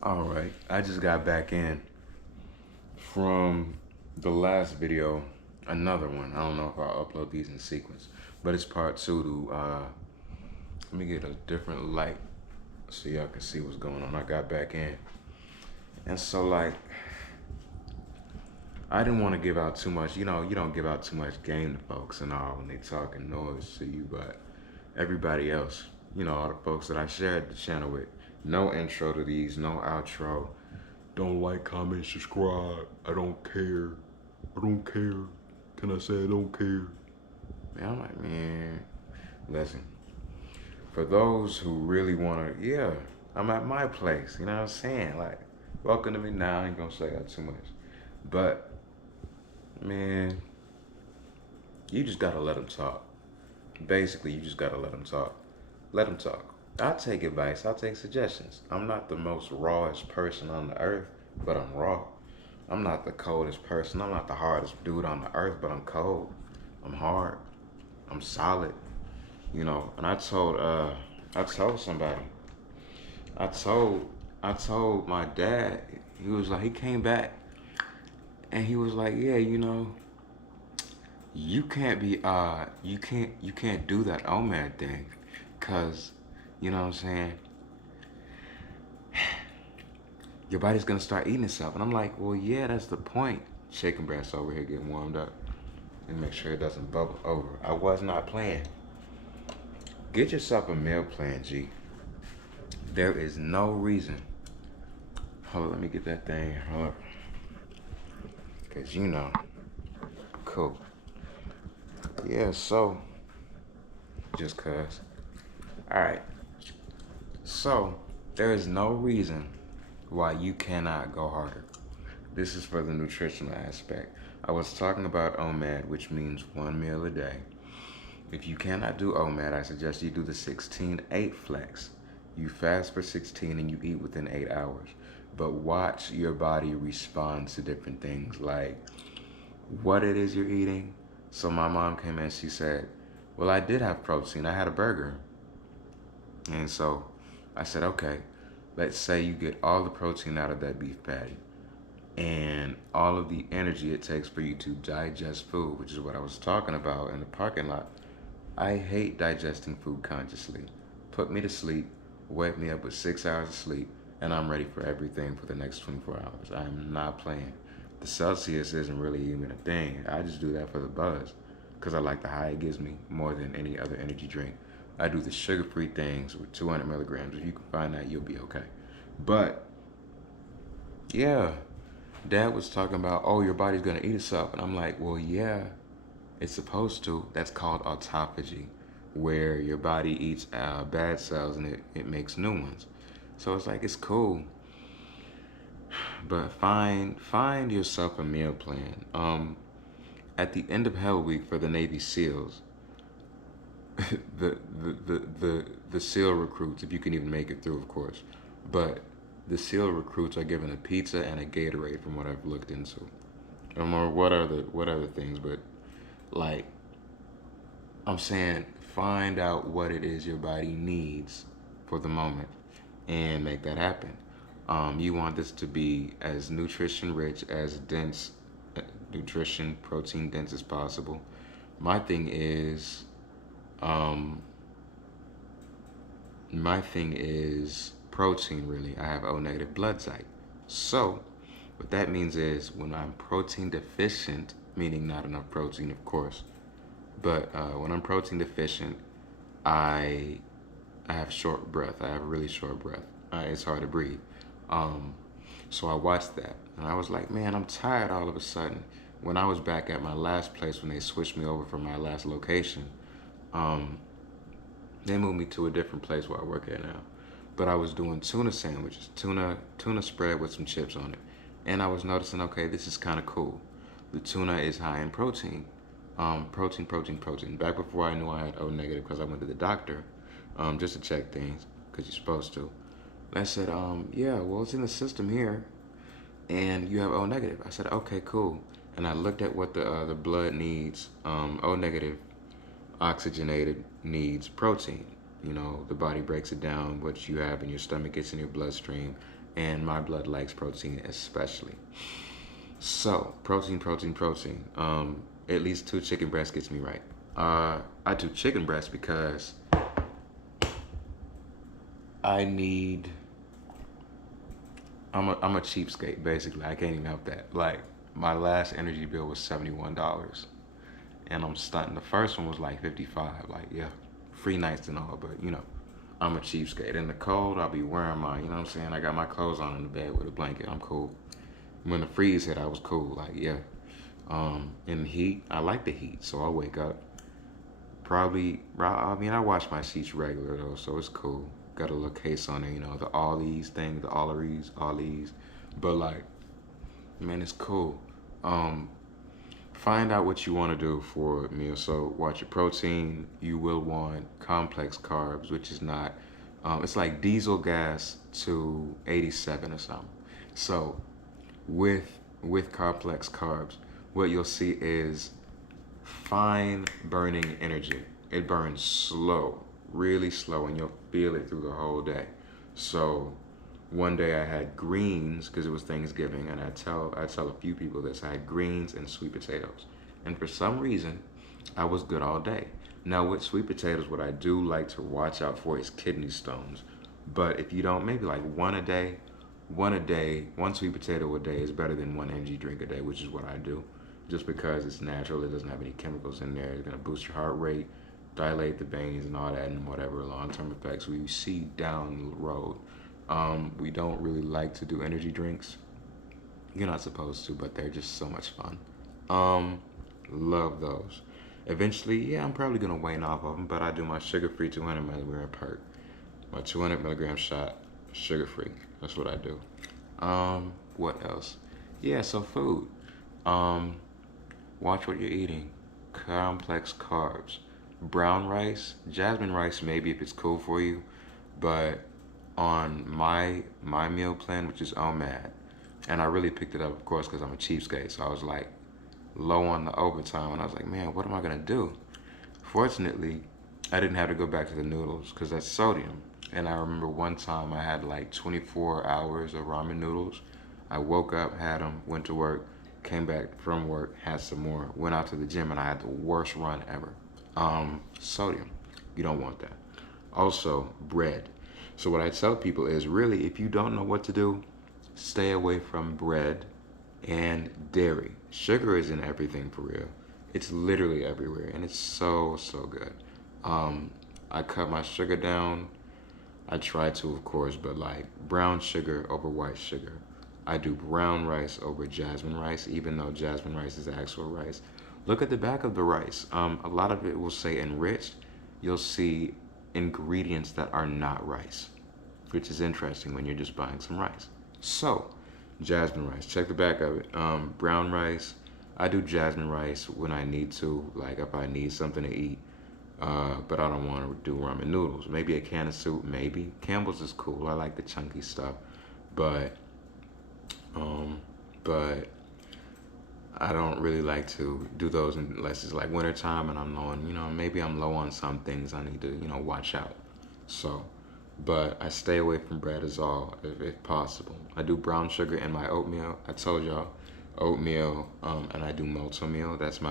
All right, I just got back in from the last video, another one. I don't know if I'll upload these in sequence, but it's part two to, let me get a different light so y'all can see what's going on. I got back in. And so, like, I didn't want to give out too much. You don't give out too much game to folks and all when they talking noise to you, but everybody else, all the folks that I shared the channel with, no intro to these, no outro. Don't like, comment, subscribe. I don't care. I don't care. Can I say I don't care? Man, I'm like, man, listen. For those who really want to, yeah, I'm at my place. You know what I'm saying? Like, welcome to me now. I ain't gonna say that too much. But, man, you just gotta let them talk. Basically, you just gotta let them talk. Let them talk. I'll take advice. I'll take suggestions. I'm not the most rawest person on the earth, but I'm raw. I'm not the coldest person. I'm not the hardest dude on the earth, but I'm cold. I'm hard. I'm solid. And I told somebody. I told, I told my dad. He was like, he came back, and he was like, yeah, you can't be, you can't do that OMAD thing, cause, you know what I'm saying? Your body's gonna start eating itself. And I'm like, well, yeah, that's the point. Shaking breaths over here getting warmed up. And make sure it doesn't bubble over. I was not playing. Get yourself a meal plan, G. There is no reason. Hold on, let me get that thing. Hold up. Cause cool. Yeah, so, just cause. Alright. So, there is no reason why you cannot go harder. This is for the nutritional aspect. I was talking about OMAD, which means 1 meal a day. If you cannot do OMAD, I suggest you do the 16-8 flex. You fast for 16 and you eat within 8 hours. But watch your body respond to different things, like what it is you're eating. So my mom came in, she said, well, I did have protein. I had a burger. And so I said, okay, let's say you get all the protein out of that beef patty and all of the energy it takes for you to digest food, which is what I was talking about in the parking lot. I hate digesting food consciously. Put me to sleep, wake me up with 6 hours of sleep, and I'm ready for everything for the next 24 hours. I'm not playing. The Celsius isn't really even a thing. I just do that for the buzz because I like the high it gives me more than any other energy drink. I do the sugar-free things with 200 milligrams. If you can find that, you'll be okay. But, yeah, Dad was talking about, oh, your body's gonna eat itself. And I'm like, well, yeah, it's supposed to. That's called autophagy, where your body eats bad cells and it makes new ones. So it's like, it's cool. But find yourself a meal plan. At the end of Hell Week for the Navy SEALs, the SEAL recruits, if you can even make it through, of course, but the SEAL recruits are given a pizza and a Gatorade from what I've looked into. I don't know what other things, but like I'm saying, find out what it is your body needs for the moment and make that happen. You want this to be as nutrition rich, as dense, nutrition, protein dense as possible. My thing is, um, protein really. I have O negative blood type. So, what that means is when I'm protein deficient, meaning not enough protein, of course, but when I'm protein deficient, I I have short breath. I have really short breath. It's hard to breathe. Um, so I watched that, and I was like, man, I'm tired all of a sudden. When I was back at my last place, when they switched me over from my last location, um, they moved me to a different place where I work at now. But I was doing tuna sandwiches, tuna spread with some chips on it, and I was noticing, okay, this is kind of cool. The tuna is high in protein, protein. Back before I knew I had O negative, because I went to the doctor, just to check things, because you're supposed to. And I said, yeah, well, it's in the system here, and you have O negative. I said, okay, cool. And I looked at what the blood needs. O negative, oxygenated, needs protein. The body breaks it down. What you have in your stomach gets in your bloodstream, and my blood likes protein especially. So protein, protein, protein. At least 2 chicken breasts gets me right. I do chicken breast because I need. I'm a cheapskate basically. I can't even help that. Like my last energy bill was $71, and I'm stunting. The first one was like 55. Like yeah, free nights and all, but I'm a cheapskate. In the cold, I'll be wearing mine. You know what I'm saying? I got my clothes on in the bed with a blanket. I'm cool. When the freeze hit, I was cool. Like yeah. In the heat, I like the heat, so I'll wake up. Probably, I mean, I wash my sheets regular though, so it's cool. Got a little case on it, the Ollie's thing, the Ollie's. But like, man, it's cool. Um, Find out what you want to do for a meal. So watch your protein. You will want complex carbs, which is not. It's like diesel gas to 87 or something. So with complex carbs, what you'll see is fine burning energy. It burns slow, really slow, and you'll feel it through the whole day. So one day I had greens because it was Thanksgiving, and I tell a few people this. I had greens and sweet potatoes, and for some reason, I was good all day. Now with sweet potatoes, what I do like to watch out for is kidney stones. But if you don't, maybe like one sweet potato a day is better than one energy drink a day, which is what I do. Just because it's natural, it doesn't have any chemicals in there. It's gonna boost your heart rate, dilate the veins and all that, and whatever long-term effects we see down the road. We don't really like to do energy drinks. You're not supposed to, but they're just so much fun. Um, Love those. Eventually, yeah, I'm probably gonna wane off of them, but I do my sugar-free 200 milligram perk, my 200 milligram shot, sugar-free. That's what I do. What else? Yeah, so food. Um, Watch what you're eating. Complex carbs. Brown rice, jasmine rice, maybe if it's cool for you, but on my meal plan, which is OMAD, and I really picked it up, of course, because I'm a cheapskate. So I was like low on the overtime, and I was like, man, what am I gonna do? Fortunately, I didn't have to go back to the noodles because that's sodium. And I remember one time I had like 24 hours of ramen noodles. I woke up, had them, went to work, came back from work, had some more, went out to the gym, and I had the worst run ever. Sodium. You don't want that. Also, bread. So what I tell people is really, if you don't know what to do, stay away from bread and dairy. Sugar is in everything for real. It's literally everywhere, and it's so, so good. I cut my sugar down. I try to, of course, but like brown sugar over white sugar. I do brown rice over jasmine rice, even though jasmine rice is actual rice. Look at the back of the rice. A lot of it will say enriched. You'll see ingredients that are not rice, which is interesting when you're just buying some rice. So, jasmine rice. Check the back of it. Brown rice. I do jasmine rice when I need to, like if I need something to eat. But I don't want to do ramen noodles. Maybe a can of soup, maybe. Campbell's is cool. I like the chunky stuff, but um, but I don't really like to do those unless it's like wintertime and I'm low on, maybe I'm low on some things I need to, watch out. So, but I stay away from bread as all if possible. I do brown sugar in my oatmeal. I told y'all oatmeal, and I do malto meal. That's my